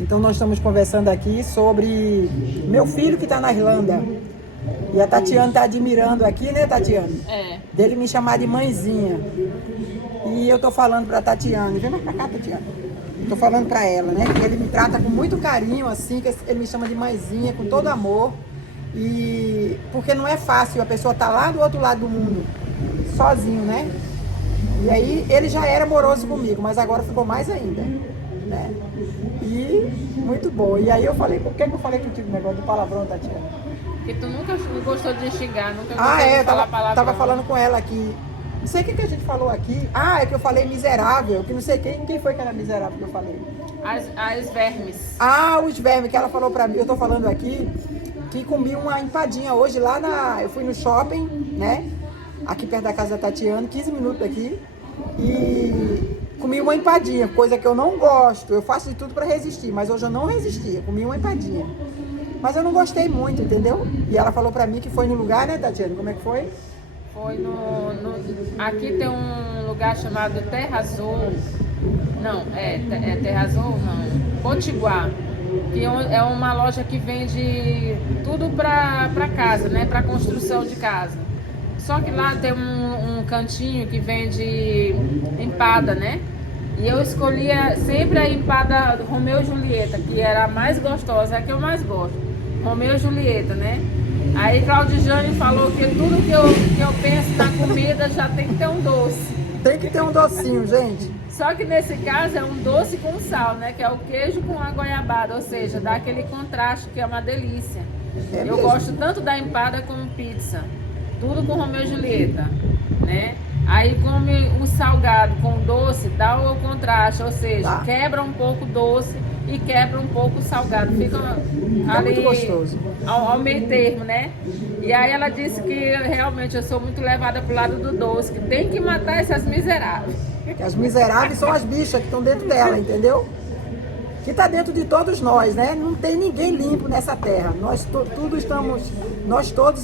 Então nós estamos conversando aqui sobre meu filho que está na Irlanda. E a Tatiana está admirando aqui, né, Tatiana? É. Dele me chamar de mãezinha. E eu tô falando pra Tatiana, vem mais pra cá, Tatiana. Tô falando pra ela, né? Que ele me trata com muito carinho, assim, que ele me chama de mãezinha, com todo amor. E porque não é fácil a pessoa tá lá do outro lado do mundo, sozinho, né? E aí ele já era amoroso comigo, mas agora ficou mais ainda, né? E muito bom. E aí eu falei, por que eu falei contigo o negócio do palavrão, Tatiana? Porque tu nunca gostou de xingar, nunca gostou de falar palavrão. Tava falando com ela aqui. Não sei o que a gente falou aqui. Ah, é que eu falei miserável, que não sei quem foi que era miserável que eu falei. As vermes. Ah, os vermes que ela falou pra mim, eu tô falando aqui, que comi uma empadinha hoje lá eu fui no shopping, né? Aqui perto da casa da Tatiana, 15 minutos daqui. E comi uma empadinha, coisa que eu não gosto. Eu faço de tudo pra resistir, mas hoje eu não resisti, eu comi uma empadinha. Mas eu não gostei muito, entendeu? E ela falou pra mim que foi no lugar, né, Tatiana? Como é que foi? Foi aqui tem um lugar chamado Terra Azul. Não, é Terra Azul, não. Potiguar. Que é uma loja que vende tudo pra casa, né? Pra construção de casa. Só que lá tem um cantinho que vende empada, né? E eu escolhia sempre a empada Romeu e Julieta, que era a mais gostosa, é a que eu mais gosto. Romeu e Julieta, né? Aí Claudijane falou que tudo que eu penso na comida já tem que ter um doce. Tem que ter um docinho, gente. Só que nesse caso é um doce com sal, né? Que é o queijo com a goiabada, ou seja, dá aquele contraste que é uma delícia. Eu gosto tanto da empada como pizza. Tudo com Romeu e Julieta, né? Aí come o salgado com o doce, dá o contraste, ou seja, quebra um pouco o doce e quebra um pouco o salgado. Fica ali muito gostoso. Ao meio termo, né? E aí ela disse que realmente eu sou muito levada pro lado do doce, que tem que matar essas miseráveis. Que as miseráveis são as bichas que estão dentro dela, entendeu? Que está dentro de todos nós, né? Não tem ninguém limpo nessa terra. Nós todos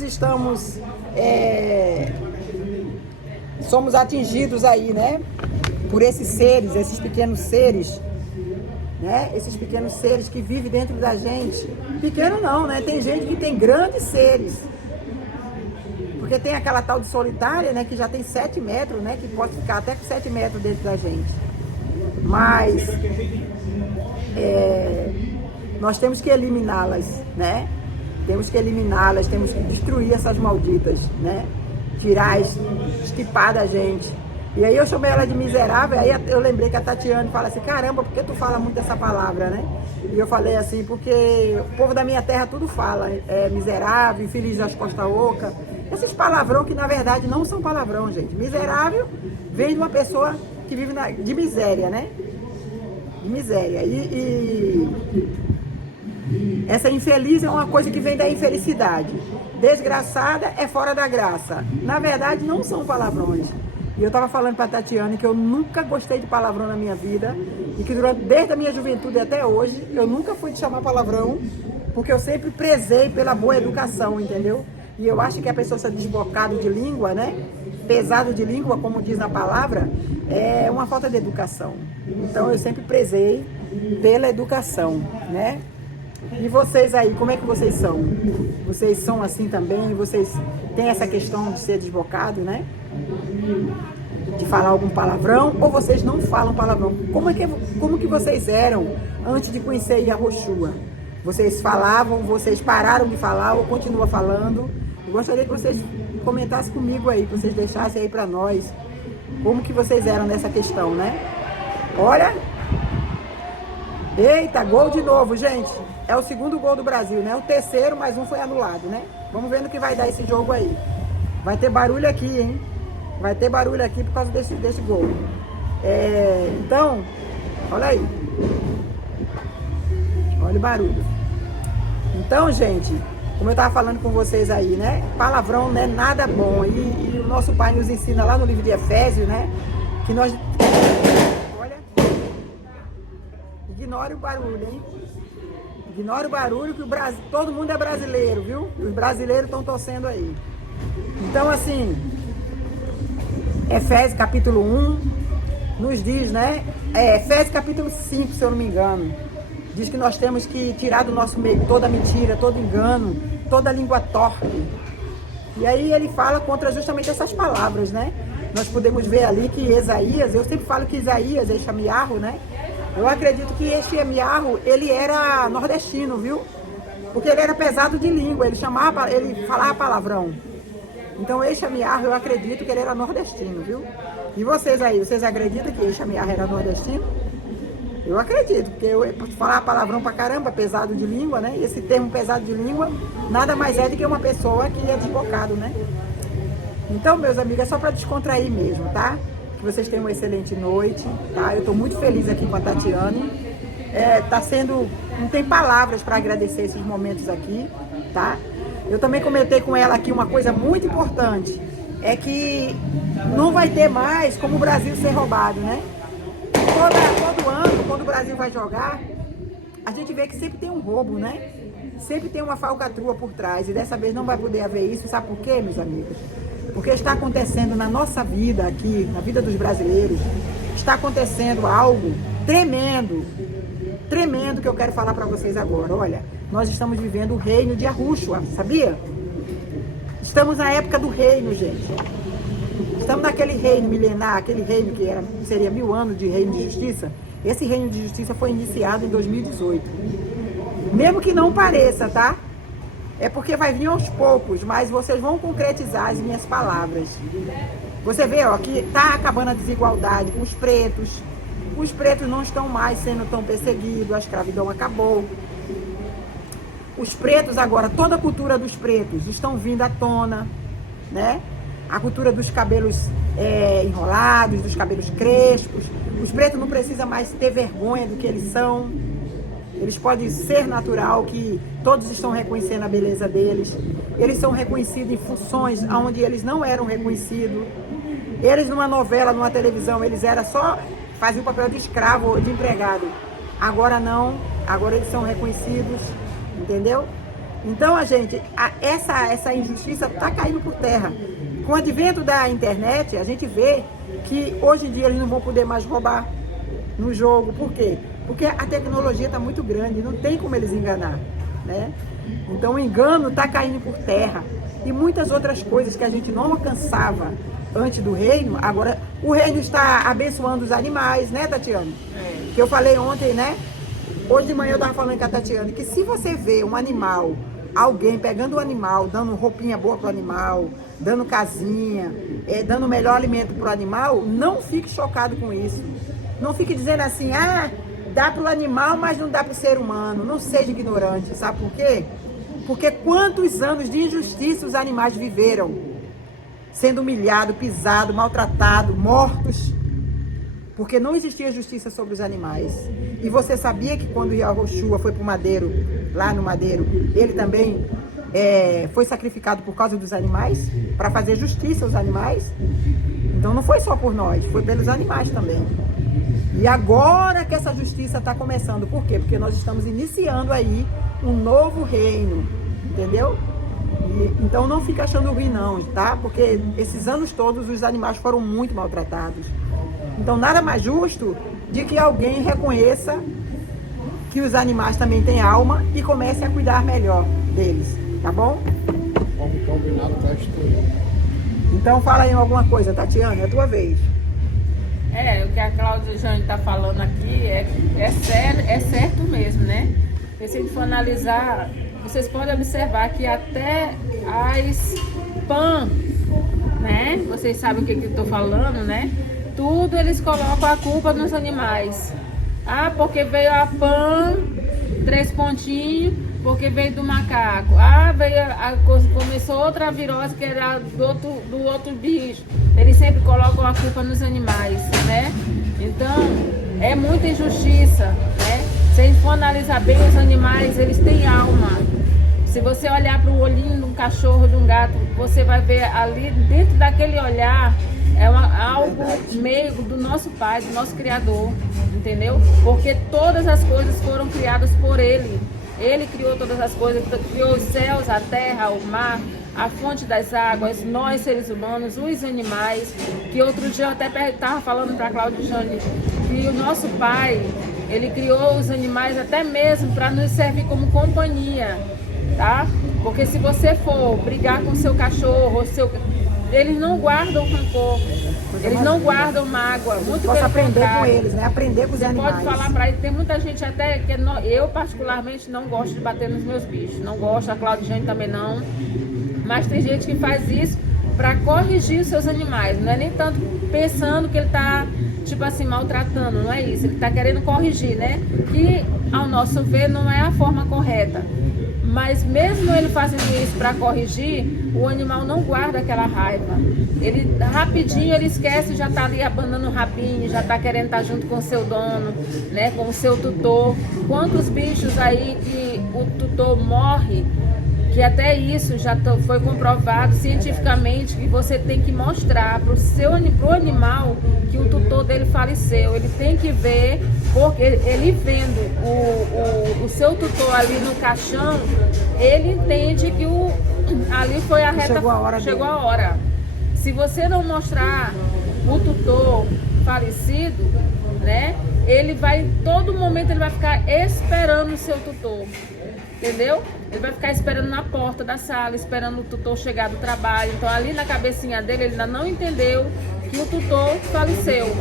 estamos somos atingidos aí, né? Por esses seres, esses pequenos seres, né? Esses pequenos seres que vivem dentro da gente. Pequeno não, né? Tem gente que tem grandes seres. Porque tem aquela tal de solitária, né? Que já tem 7 metros, né? Que pode ficar até com 7 metros dentro da gente. Mas nós temos que eliminá-las, né? Temos que eliminá-las, temos que destruir essas malditas, né? Tirar, estipar da gente. E aí eu chamei ela de miserável, aí eu lembrei que a Tatiana fala assim, caramba, por que tu fala muito essa palavra, né? E eu falei assim, porque o povo da minha terra tudo fala, miserável, infeliz das costas oca. Esses palavrão que na verdade não são palavrão, gente. Miserável vem de uma pessoa que vive de miséria, né? De miséria. E essa infeliz é uma coisa que vem da infelicidade. Desgraçada é fora da graça. Na verdade, não são palavrões. E eu estava falando para a Tatiana que eu nunca gostei de palavrão na minha vida e que desde a minha juventude até hoje, eu nunca fui de chamar palavrão, porque eu sempre prezei pela boa educação, entendeu? E eu acho que a pessoa ser desbocado de língua, né? Pesado de língua, como diz na palavra, é uma falta de educação. Então eu sempre prezei pela educação, né? E vocês aí, como é que vocês são? Vocês são assim também? Vocês têm essa questão de ser desbocado, né? De falar algum palavrão? Ou vocês não falam palavrão? Como que vocês eram antes de conhecer Yahushua? Vocês falavam, vocês pararam de falar ou continuam falando? Eu gostaria que vocês comentassem comigo aí, que vocês deixassem aí pra nós como que vocês eram nessa questão, né? Olha! Eita, gol de novo, gente! É o segundo gol do Brasil, né? O terceiro, mas um foi anulado, né? Vamos ver no que vai dar esse jogo aí. Vai ter barulho aqui, hein? Vai ter barulho aqui por causa desse gol. Então, olha aí. Olha o barulho. Então, gente, como eu estava falando com vocês aí, né? Palavrão não é nada bom. E o nosso pai nos ensina lá no livro de Efésios, né? Que nós... Olha. Ignore o barulho, hein? Ignora o barulho que todo mundo é brasileiro, viu? Os brasileiros estão torcendo aí. Então, assim, Efésios capítulo 1 nos diz, né? Efésios capítulo 5, se eu não me engano. diz que nós temos que tirar do nosso meio toda mentira, todo engano, toda língua torpe. E aí ele fala contra justamente essas palavras, né? Nós podemos ver ali que Isaías, eu sempre falo que Isaías, Eixamiarro, né? Eu acredito que Eixamiarro, ele era nordestino, viu? Porque ele era pesado de língua, ele falava palavrão. Então Eixamiarro, eu acredito que ele era nordestino, viu? E vocês aí, vocês acreditam que Eixamiarro era nordestino? Eu acredito, porque eu falar palavrão pra caramba, pesado de língua, né? E esse termo pesado de língua nada mais é do que uma pessoa que é desbocado, né? Então, meus amigos, é só para descontrair mesmo, tá? Que vocês tenham uma excelente noite, tá? Eu tô muito feliz aqui com a Tatiane. Tá sendo... Não tem palavras para agradecer esses momentos aqui, tá? Eu também comentei com ela aqui uma coisa muito importante. É que não vai ter mais como o Brasil ser roubado, né? Todo ano, quando o Brasil vai jogar, a gente vê que sempre tem um roubo, né? Sempre tem uma falcatrua por trás. E dessa vez não vai poder haver isso. Sabe por quê, meus amigos? Porque está acontecendo na nossa vida aqui, na vida dos brasileiros, está acontecendo algo tremendo, tremendo que eu quero falar para vocês agora. Olha, nós estamos vivendo o reino de Yahushua, sabia? Estamos na época do reino, gente. Estamos naquele reino milenar, aquele reino que seria 1000 anos de reino de justiça. Esse reino de justiça foi iniciado em 2018. Mesmo que não pareça, tá? É porque vai vir aos poucos, mas vocês vão concretizar as minhas palavras. Você vê, ó, que tá acabando a desigualdade com os pretos. Os pretos não estão mais sendo tão perseguidos, a escravidão acabou. Os pretos agora, toda a cultura dos pretos estão vindo à tona, né? A cultura dos cabelos enrolados, dos cabelos crespos. Os pretos não precisam mais ter vergonha do que eles são. Eles podem ser natural, que todos estão reconhecendo a beleza deles. Eles são reconhecidos em funções onde eles não eram reconhecidos. Eles numa novela, numa televisão, eles faziam o papel de escravo ou de empregado. Agora não, agora eles são reconhecidos, entendeu? Então, essa injustiça está caindo por terra. Com o advento da internet, a gente vê que hoje em dia eles não vão poder mais roubar no jogo. Por quê? Porque a tecnologia está muito grande, não tem como eles enganar, né? Então o engano está caindo por terra. E muitas outras coisas que a gente não alcançava antes do reino, agora o reino está abençoando os animais, né, Tatiana? Que eu falei ontem, né? Hoje de manhã eu estava falando com a Tatiana que se você vê um animal, alguém pegando o animal, dando roupinha boa para o animal, dando casinha, dando o melhor alimento para o animal, não fique chocado com isso. Não fique dizendo assim, dá para o animal, mas não dá para o ser humano. Não seja ignorante, sabe por quê? Porque quantos anos de injustiça os animais viveram, sendo humilhados, pisados, maltratados, mortos, porque não existia justiça sobre os animais. E você sabia que quando Yahushua foi para o madeiro, lá no madeiro, ele também foi sacrificado por causa dos animais, para fazer justiça aos animais? Então não foi só por nós, foi pelos animais também. E agora que essa justiça está começando. Por quê? Porque nós estamos iniciando aí um novo reino, entendeu? Então não fica achando ruim não, tá? Porque esses anos todos os animais foram muito maltratados. Então nada mais justo de que alguém reconheça que os animais também têm alma e comece a cuidar melhor deles, tá bom? Como combinado está destruído. Então fala aí alguma coisa, Tatiana, é a tua vez. O que a Cláudia Jane está falando aqui é certo mesmo, né? E se a gente for analisar, vocês podem observar que até as PAN, né? Vocês sabem o que eu estou falando, né? Tudo eles colocam a culpa nos animais. Porque veio a PAN, 3 pontinhos, porque veio do macaco. Começou outra virose que era do outro bicho. Eles sempre colocam a culpa nos animais, né? Então, é muita injustiça, né? Se a gente for analisar bem, os animais, eles têm alma. Se você olhar para o olhinho de um cachorro, de um gato, você vai ver ali, dentro daquele olhar, algo meigo do nosso Pai, do nosso Criador, entendeu? Porque todas as coisas foram criadas por Ele. Ele criou todas as coisas, criou os céus, a terra, o mar, a fonte das águas, nós seres humanos, os animais, que outro dia eu até estava falando para a Cláudia Jane, que o nosso Pai, Ele criou os animais até mesmo para nos servir como companhia, tá? Porque se você for brigar com seu cachorro, eles não guardam rancor, eles não guardam mágoa. Muito Posso pelo aprender contrário. com eles, né? Aprender com os Você animais. pode falar para ele, tem muita gente até que eu particularmente não gosto de bater nos meus bichos, não gosto, a Claudiane também não, mas tem gente que faz isso para corrigir os seus animais, não é nem tanto pensando que ele está, tipo assim, maltratando, não é isso, ele está querendo corrigir, né? Que ao nosso ver não é a forma correta. Mas mesmo ele fazendo isso para corrigir, o animal não guarda aquela raiva. Ele rapidinho ele esquece, já está ali abanando o rabinho, já está querendo estar junto com o seu dono, né, com o seu tutor. Quantos bichos aí que o tutor morre, que até isso já foi comprovado cientificamente, que você tem que mostrar para o animal que o tutor dele faleceu. Ele tem que ver, porque ele vendo o seu tutor ali no caixão, ele entende que ali foi a reta, chegou a hora. Se você não mostrar o tutor falecido, né, ele vai, em todo momento ele vai ficar esperando o seu tutor. Entendeu? Ele vai ficar esperando na porta da sala, esperando o tutor chegar do trabalho. Então ali na cabecinha dele, ele ainda não entendeu que o tutor faleceu.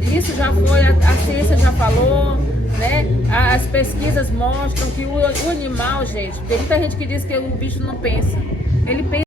Isso já foi, a ciência já falou, né? As pesquisas mostram que o animal, gente, tem muita gente que diz que o bicho não pensa. Ele pensa.